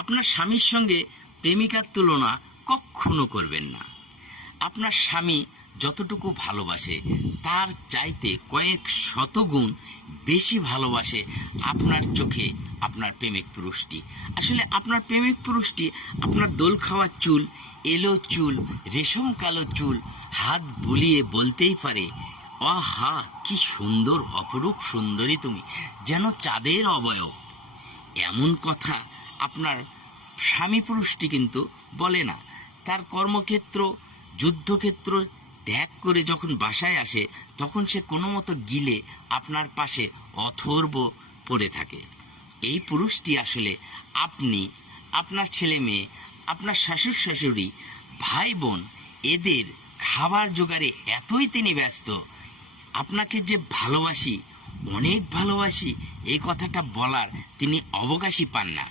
আপনার স্বামীর সঙ্গে প্রেমিকার তুলনা কখনো করবেন না। আপনার স্বামী যতটুকু ভালোবাসে, তার চাইতে কয়েক শতগুণ বেশি ভালোবাসে আপনার চোখে আপনার প্রেমিক পুরুষটি। আসলে আপনার প্রেমিক পুরুষটি আপনার দোল খাওয়ার চুল, এলো চুল, রেশম কালো চুল, হাত বুলিয়ে বলতেই পারে, আহা, কি সুন্দর, অপরূপ সুন্দরী তুমি, যেন চাঁদের অবয়ব। এমন কথা আপনার স্বামী পুরুষটি কিন্তু বলে না। তার কর্মক্ষেত্র, যুদ্ধক্ষেত্র ত্যাগ করে যখন বাসায় আসে, তখন সে কোনো মতো গিলে আপনার পাশে অথর্ব পড়ে থাকে। এই পুরুষটি আসলে আপনি, আপনার ছেলে মেয়ে, আপনার শাশুর শাশুড়ি, ভাই বোন, এদের খাবার জোগাড়ে এতই তিনি ব্যস্ত। আপনাকে যে ভালোবাসি, অনেক ভালোবাসি, এই কথাটা বলার তিনি অবকাশই পান না।